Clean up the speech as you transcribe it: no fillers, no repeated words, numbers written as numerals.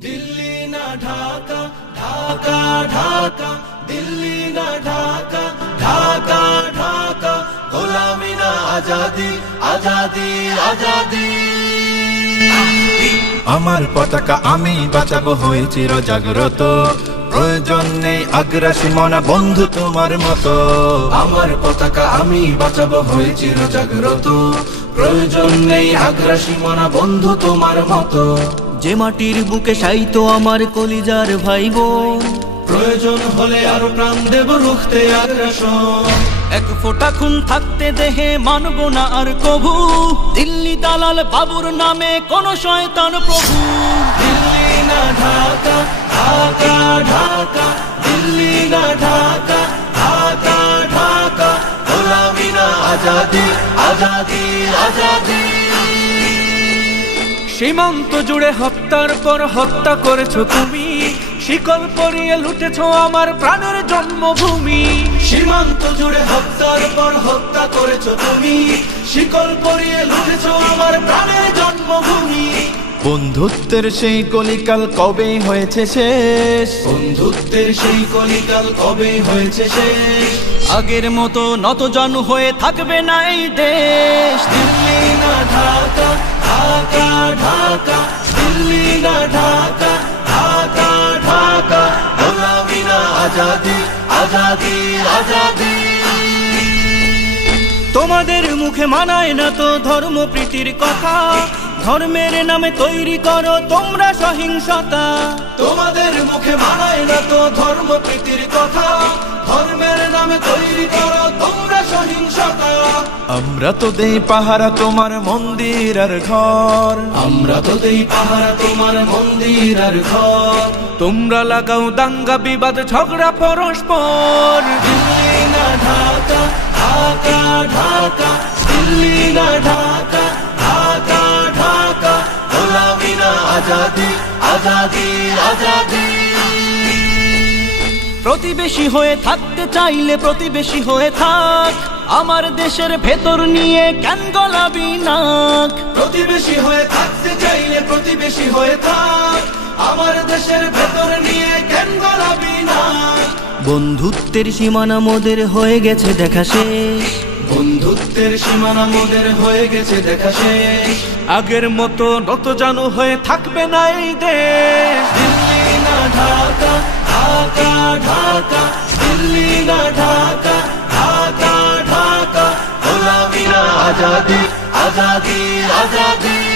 दिल्ली ना ढाका ढाका ढाका दिल्ली ना ढाका ढाका ढाका গোলামি না আজাদি আজাদি আজাদি আমার পতাকা আমি বাঁচাবো হয়ে চির জাগ্রত প্রয়োজন নেই আগ্রাসী মনা বন্ধু তোমার মতো আমার পতাকা আমি বাঁচাবো হয়ে চির জাগ্রত প্রয়োজন নেই আগ্রাসী মনা বন্ধু তোমার মতো যে মাটির বুকে সাইতো আমার কলিজার ভাইবোন প্রয়োজন হলে আরো প্রাণ দেব রুখতে আগ্রাসন এক ফোঁটা খুন থাকতে দেহে মানব না আর কভু দিল্লি দালাল বাবুর নামে কোন শয়তান প্রভু দিল্লি না ঢাকা ঢাকা ঢাকা দিল্লি না ঢাকা ঢাকা ঢাকা গোলামি না আজাদি আজাদি আজাদি সীমান্ত জুড়ে হত্যার পর হত্যা করেছো তুমি শিকল পরিয়ে লুটেছো আমার প্রাণের জন্মভূমি সীমান্ত জুড়ে হত্যার পর হত্যা করেছো তুমি শিকল পরিয়ে লুটেছো আমার প্রাণের জন্মভূমি বন্ধুত্বের সেই কলিকাল কবে হয়েছে শেষ বন্ধুত্বের সেই কলিকাল কবে হয়েছে শেষ আগের মতো নতজানু হয়ে থাকবে না এই দেশ দিল্লি না ঢাকা ঢাকা ঢাকা দিল্লি না ঢাকা ঢাকা ঢাকা গোলামি না আজাদি আজাদি আজাদি তোমাদের মুখে মানায় না তো ধর্মপ্রীতির কথা ধর্মের নামে তৈরি করো তোমরা সহিংসতা তোমাদের মুখে মানায় না তো ধর্মপ্রীতির কথা ধর্মের নামে তৈরি করো তোমরা সহিংসতা আমরা তো দেই পাহারা তোমার মন্দির আর ঘর আমরা তো দেই পাহারা তোমার মন্দির আর ঘর তোমরা লাগাও দাঙ্গা বিবাদ ঝগড়া পরস্পর দিল্লি না ঢাকা ঢাকা ঢাকা দিল্লি না ঢাকা ঢাকা ঢাকা গোলামি না আজাদি আজাদি আজাদি প্রতিবেশী হয়ে থাকতে চাইলে প্রতিবেশী হয়ে থাক আমার দেশের ভেতর নিয়ে কেন গলাবি নাক প্রতিবেশী হয়ে থাকতে চাইলে প্রতিবেশী হয়ে থাক আমার দেশের ভেতর নিয়ে কেন গলাবি না বন্ধুত্বের সীমানা মোদের হয়ে গেছে দেখা শেষ বন্ধুত্বের সীমানা মোদের হয়ে গেছে দেখা শেষ আগের মতো নতজানু হয়ে থাকবে না এই দেশ দিল্লি না ঢাকা ঢাকা ঢাকা দিল্লি না ঢাকা ঢাকা ঢাকা গোলামি না আজাদি আজাদি আজাদি